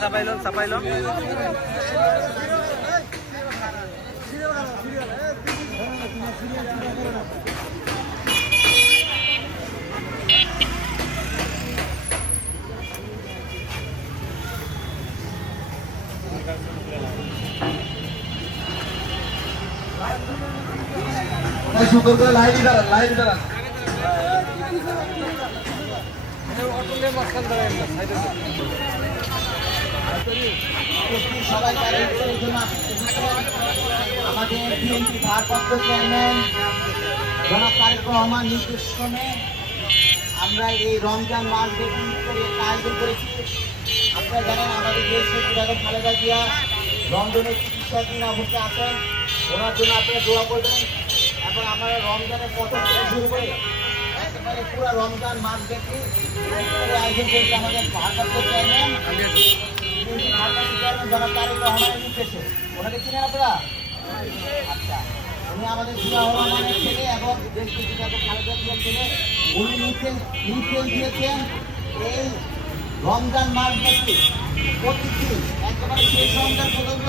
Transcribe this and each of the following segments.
চাপাইলো চাপাইলো সুন্দর করে লাইনই দাঁড়ান লাইনই দাঁড়ান সবাই তারা এই জন্য আমাদের ভারপ্রাপ্ত চেয়ারম্যান জনাব তারেক রহমান আমরা এই রমজান মাস ব্যাপী করে একটা আয়োজন করেছি আপনারা জানেন আমাদের দেশ বেগম খালেদা জিয়া লন্ডনের চিকিৎসাধীন অবস্থায় আছেন। ওনার জন্য আপনারা দোয়া করবেন। এবং আমরা রমজানের প্রথম শুরু করে পুরো রমজান মাস ব্যাপী আয়োজন করেছি আমাদের ভারপ্রাপ্ত চেয়ারম্যান জনাব তারেক রহমানের নির্দেশে ওনাকে চিনেন আপনারা আচ্ছা উনি আমাদের জিয়াউর রহমানের ছেলে এবং দেশ বিদ্যাপক খালেদা জিয়ার ছেলে উনি নির্দেশ দিয়েছেন এই রমজান মাস ব্যাপী প্রতিদিন একেবারে শেষ রমজান পর্যন্ত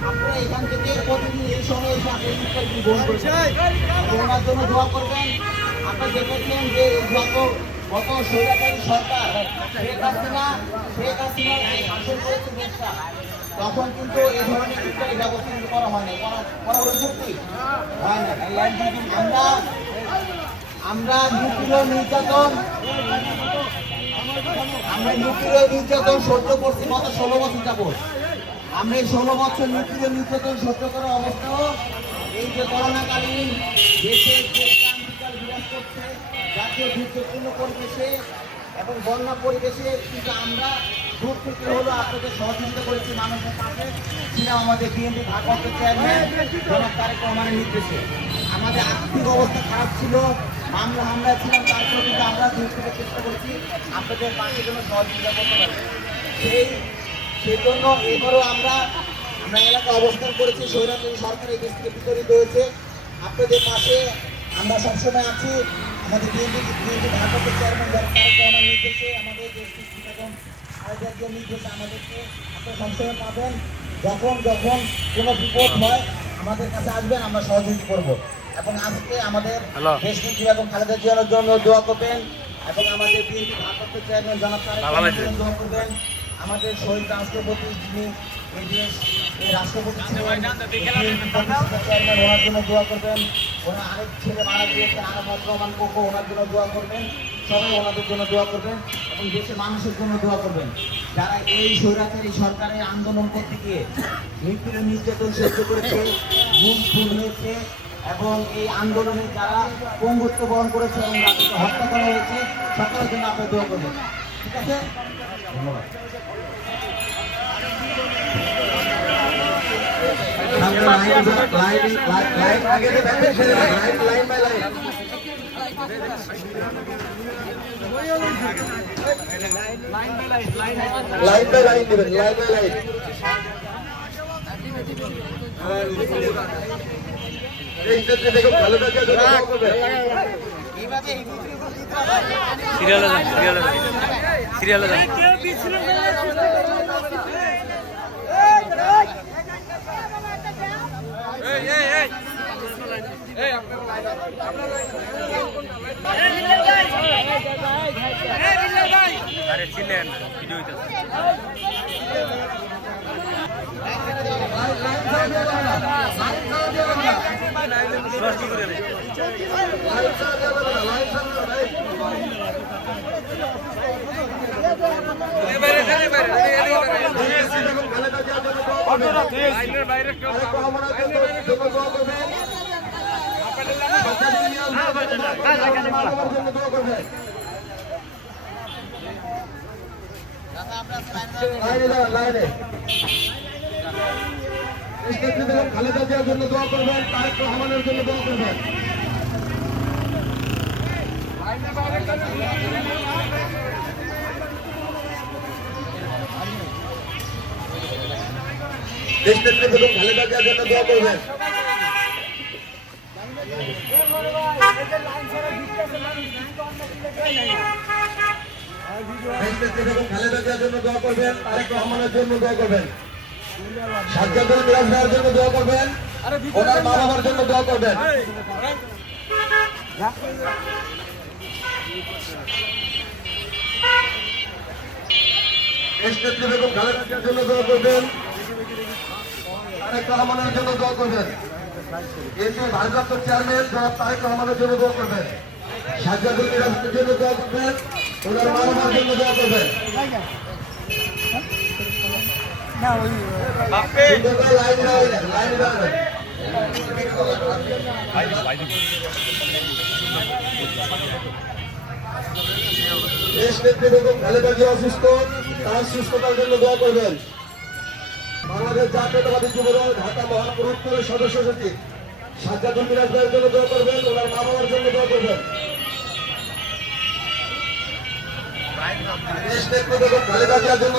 আপনারা এখান থেকে প্রতিদিন এই সময় এসে আপনি গ্রহণ করবেন ওনার জন্য দোয়া করবেন আপনারা দেখেছেন যে গত স্বৈরাচারী সরকার, শেখ হাসিনা শেখ হাসিনা তখন কিন্তু এই ধরনের ব্যবস্থা কিন্তু করা হয়নি। করা আমরা আমরা নির্যাতন, আমরা নিপীড় নির্যাতন সহ্য করছি গত ষোলো বছর যাবত আমরা এই ষোলো বছর নিপীড় নির্যাতন সহ্য করা অবস্থাও এই যে করোনাকালীন দেশে যে ক্রান্তিকাল বিরাজ করছে জাতীয় দুর্যোগপূর্ণ পরিবেশে এবং বন্যা পরিবেশে কিন্তু আমরা দূর থেকে হলো আপনাদের সহযোগিতা করেছি মানুষের পাশে ছিলাম আমাদের বিএনপি ভারপ্রাপ্ত চেয়ারম্যান জনাব তারেক রহমানের নির্দেশে। আমাদের আর্থিক অবস্থা খারাপ ছিল, মামলা হামলা ছিলাম তারপরে কিন্তু আমরা দূর থেকে চেষ্টা করছি আপনাদের পাশে জন্য সহযোগিতা করতে পারি। সেই সেই জন্য এবারও আমরা আমরা এলাকা অবস্থান করেছি, স্বৈরাচারী সরকার এই দেশ থেকে বিতরিত হয়েছে। আপনাদের পাশে আমরা সবসময় আছি। আমাদের বিএনপি ভারপ্রাপ্ত চেয়ারম্যান তারেক নির্দেশে আমাদের দেশটি এবং আয়োজকদের নির্দেশে আমাদেরকে আপনারা সবসময় পাবেন। যখন যখন কোনো বিপদ হয় আমাদের কাছে আসবেন আমরা সহযোগিতা করব। এবং আজকে আমাদের হ্যালো। দেশমন্ত্রী এবং খালেদা জিয়ার জন্য দোয়া করবেন এবং আমাদের বিএনপি ভারপ্রাপ্ত চেয়ারম্যান জনাব তারেক দোয়া করবেন। আমাদের শহীদ রাষ্ট্রপতি যিনি দেশ রাষ্ট্রপতি চেয়ারম্যান ওনার জন্য দোয়া করবেন ওনার আরেক ছেলে মারা গিয়েছেন আরাফাত রহমান কোকো ওনার জন্য দোয়া করবেন সবাই ওনাদের জন্য দোয়া করবেন এবং দেশের মানুষের জন্য দোয়া করবেন যারা এই স্বৈরাচারী সরকারের আন্দোলন করতে গিয়ে নিপীড়ন নির্যাতন সহ্য করেছে মুখ খুন হয়েছে এবং এই আন্দোলনে যারা পঙ্গুত্ব বহন করেছে এবং তাদেরকে হত্যা করা হয়েছে সকলের জন্য আপনার দোয়া করবেন ঠিক আছে ধন্যবাদ। Line by line line line by line সিরিয়ালে যান সিরিয়ালে যান সিরিয়ালে যান আরে ছিলেন ভিডিও করে খালেদা জিয়ার জন্য দোয়া করবেন তারেক রহমানের জন্য দোয়া করবেন দেশনেত্রী বেগম খালেদা জিয়ার জন্য দোয়া করবেন। দেশনেত্রী বেগম খালেদা জিয়ার জন্য দোয়া করবেন। তারেক রহমানের জন্য দোয়া করবেন। সাজ্জাদুল মিরাজ ভাইয়ের জন্য দোয়া করবেন। ওনার মা বাবার জন্য দোয়া করবেন। দেশনেত্রী বেগম খালেদা জিয়ার জন্য দোয়া করবেন। তারেক রহমানের জন্য দোয়া করবেন। এতে ভারপ্রাপ্ত চেয়ারম্যান জনাব তারেক রহমানের জন্য দোয়া করবেন। সাজ্জাদুল মিরাজের জন্য দোয়া করবেন। ওনার মা বাবার জন্য দোয়া করবেন। সুন্দর করে লাইন দাঁড়াবেন, লাইন দাঁড়াবেন। দেশ নেত্রী বেগম খালেদা জিয়া অসুস্থ তার সুস্থতার জন্য দোয়া করবেন। বাংলাদেশ জাতীয়তাবাদী যুবদল ঢাকা মহানগর উত্তরের সদস্য সচিব সাজ্জাদুল মিরাজ ভাইয়ের জন্য দোয়া করবেন, ওনার মা বাবার জন্য দোয়া করবেন। জন্য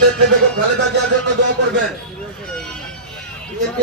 নেত্রী বেগম খালেদা জিয়ার জন্য দোয়া করবেন। বিএনপি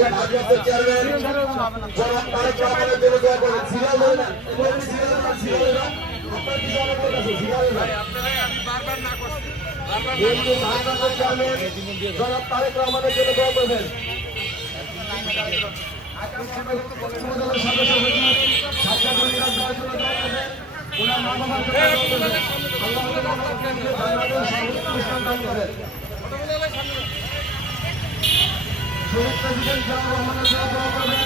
শহীদ প্রেসিডেন্ট জিয়াউর রহমানের জন্য দোয়া করবেন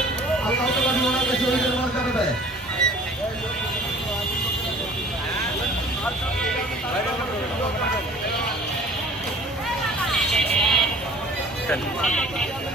আল্লাহ তাআলা ওনাকে শহীদের মর্যাদা দেয় এই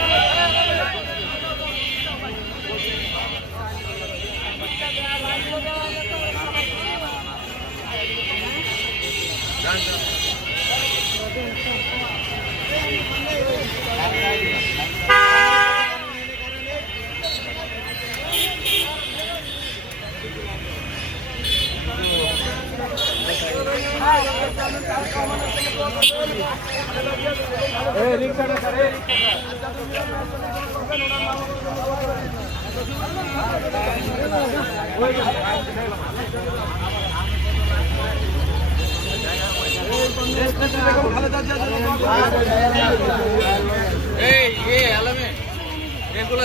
এগুলো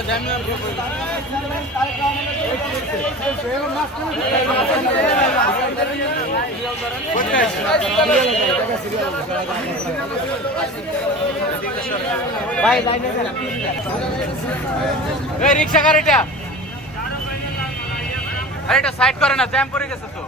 জানি এই রিক্সা গাড়িটা। আরে এটা সাইড করে না জ্যাম পড়ে গেছে তো।